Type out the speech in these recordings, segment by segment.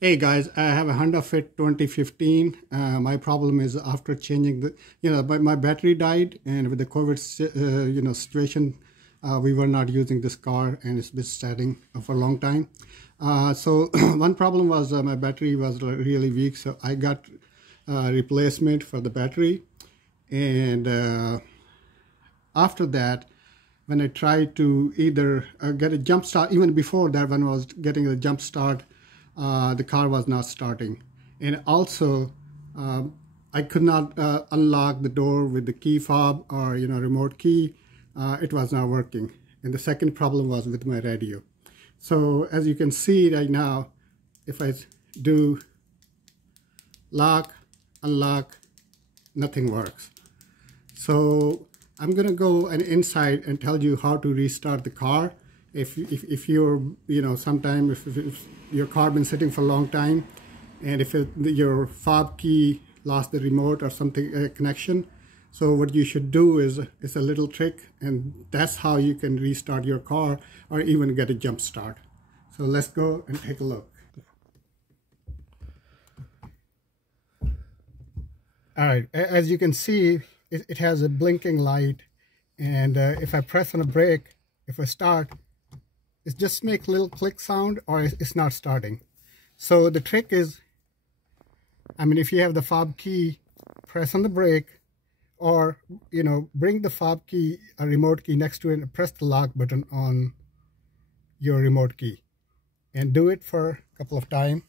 Hey guys, I have a Honda Fit 2015. My problem is after changing my battery died, and with the COVID, situation, we were not using this car, and it's been sitting for a long time. So one problem was my battery was really weak, so I got replacement for the battery, and after that, when I tried to either get a jump start, even before that, when I was getting a jump start, the car was not starting. And also, I could not unlock the door with the key fob or remote key. It was not working. And the second problem was with my radio. So as you can see right now, if I do lock, unlock, nothing works. So I'm gonna go inside and tell you how to restart the car. If you're, sometime if your car been sitting for a long time, and if your fob key lost the remote or something connection, so what you should do is a little trick, and that's how you can restart your car or even get a jump start. So let's go and take a look. All right, as you can see, it has a blinking light, and if I press on a brake, if I start, it just makes a little click sound, or it's not starting. So the trick is, if you have the fob key, press on the brake, or bring the fob key, a remote key next to it, and press the lock button on your remote key, and do it for a couple of times,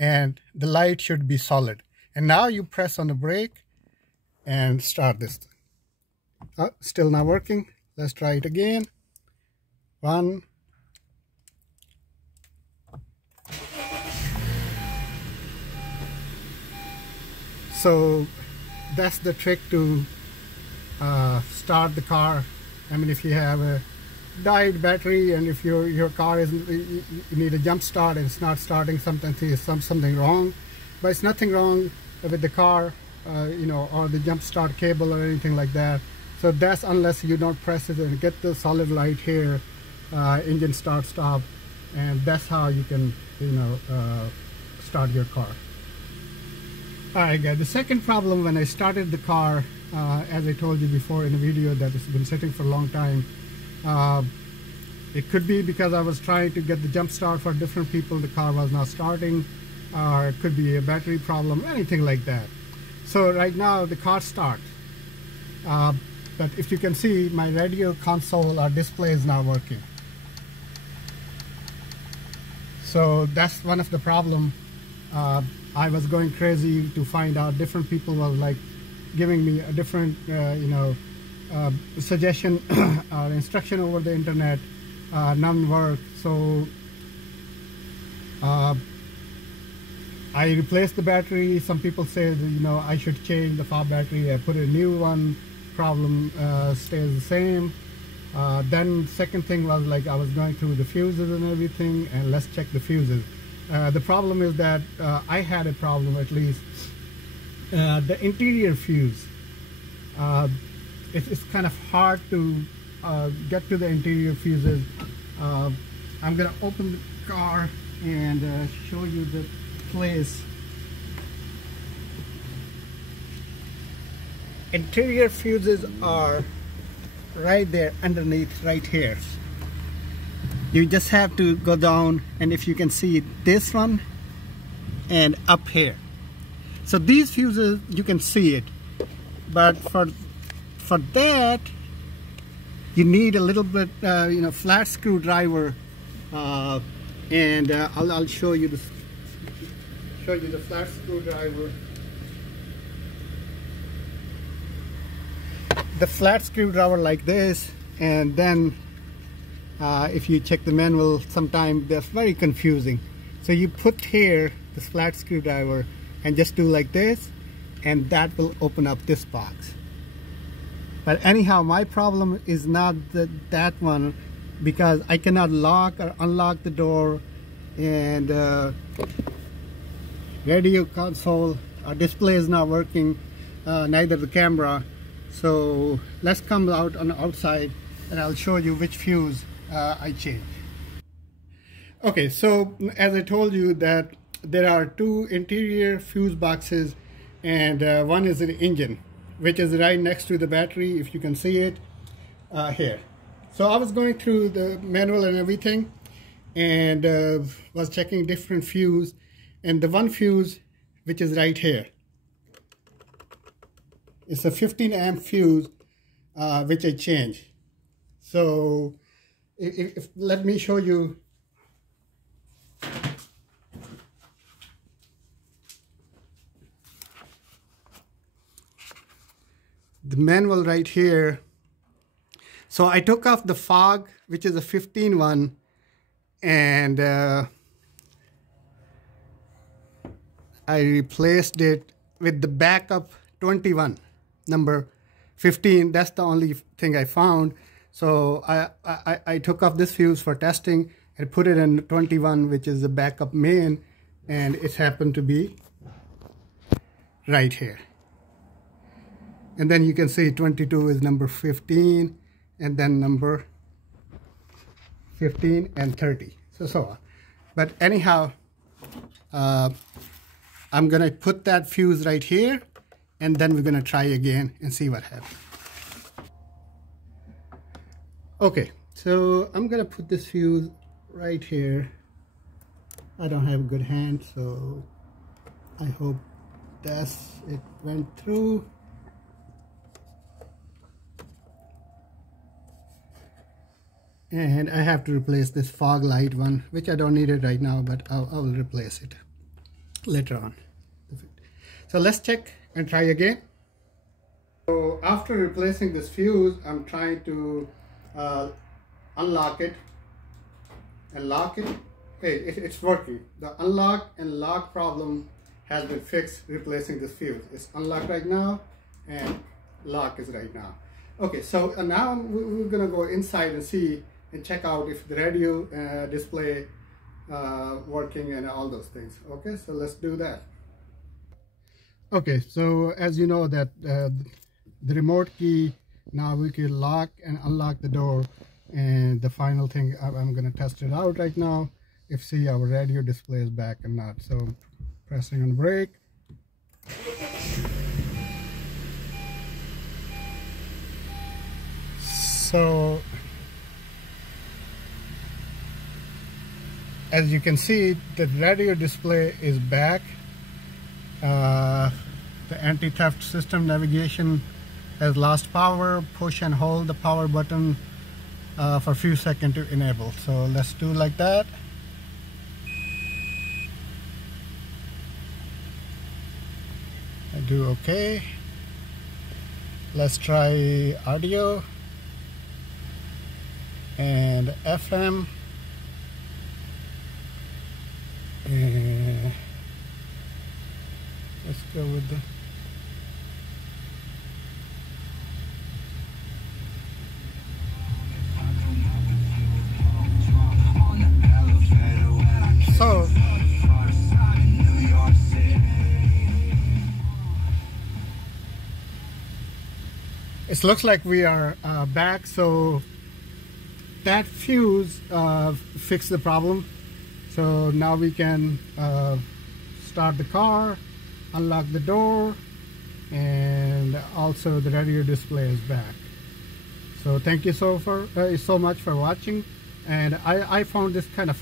and the light should be solid. And now you press on the brake and start this. Oh, still not working. Let's try it again. One. So that's the trick to start the car. If you have a died battery, and if your car is, you need a jump start and it's not starting, something wrong. But it's nothing wrong with the car, or the jump start cable or anything like that. So that's unless you don't press it and get the solid light here, engine start stop, and that's how you can start your car. Alright guys, the second problem when I started the car, as I told you before in a video that it's been sitting for a long time, it could be because I was trying to get the jump start for different people, the car was not starting, or it could be a battery problem, anything like that. So right now the car starts, but if you can see, my radio console or display is not working. So that's one of the problem. I was going crazy to find out. Different people were like giving me a different suggestion or instruction over the internet. None work. So I replaced the battery. Some people say that, I should change the fob battery. I put a new one. Problem stays the same. Then second thing was, like, I was going through the fuses and everything, and let's check the fuses. The problem is that I had a problem, at least the interior fuse. It's kind of hard to get to the interior fuses. I'm gonna open the car and show you the place. Interior fuses are right there underneath, right here. You just have to go down, and if you can see this one and up here. So these fuses, you can see it, but for that you need a little bit flat screwdriver, and I'll show you the flat screwdriver. The flat screwdriver like this, and then if you check the manual, sometimes they're very confusing. So you put here the flat screwdriver and just do like this, and that will open up this box. But anyhow, my problem is not that one, because I cannot lock or unlock the door, and radio console or display is not working, neither the camera. So let's come out on the outside and I'll show you which fuse I changed. Okay, so as I told you that there are two interior fuse boxes, and one is the engine, which is right next to the battery, if you can see it here. So I was going through the manual and everything, and was checking different fuse, and the one fuse which is right here, it's a 15 amp fuse which I changed. So if let me show you. The manual right here. So I took off the fog, which is a 15 one, and I replaced it with the backup 21, number 15. That's the only thing I found. So I took off this fuse for testing and put it in 21, which is the backup main, and it happened to be right here. And then you can see 22 is number 15, and then number 15 and 30, so on. But anyhow, I'm gonna put that fuse right here, and then we're gonna try again and see what happens. Okay, so I'm gonna put this fuse right here. I don't have a good hand, so I hope it went through. And I have to replace this fog light one, which I don't need it right now, but I'll replace it later on. So let's check and try again. So after replacing this fuse, I'm trying to unlock it and lock it. Hey, it's working. The unlock and lock problem has been fixed replacing this fuse. It's unlocked right now and lock is right now. Okay, so now we're gonna go inside and see and check out if the radio display working and all those things. Okay, so let's do that. Okay, so as you know that the remote key, now we can lock and unlock the door, and the final thing, I'm going to test it out right now if see our radio display is back or not. So pressing on brake. So as you can see, the radio display is back. The anti-theft system navigation has lost power. Push and hold the power button for a few seconds to enable. So let's do like that. I do okay. Let's try audio and FM. And let's go with the so it looks like we are back. So that fuse fixed the problem. So now we can start the car, unlock the door, and also the radio display is back. So thank you so much for watching. And I found this kind of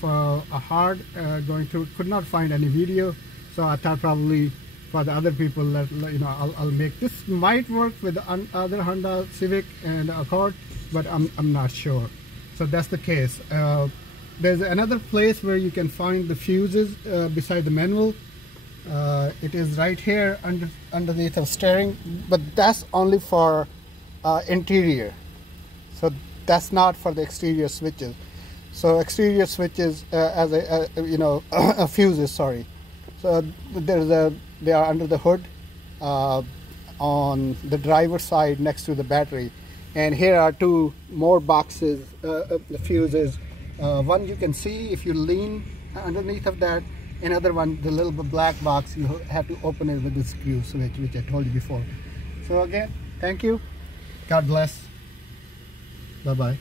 hard going through, could not find any video. So I thought probably for the other people that, you know, I'll make this might work with the other Honda Civic and Accord, but I'm not sure. So that's the case. There's another place where you can find the fuses beside the manual. It is right here underneath the steering, but that's only for interior. So that's not for the exterior switches. So exterior switches, fuses, sorry. So they are under the hood on the driver's side next to the battery. And here are two more boxes, the fuses. One you can see if you lean underneath of that. Another one, the little black box, you have to open it with the screw switch, which I told you before. So again, thank you. God bless. Bye-bye.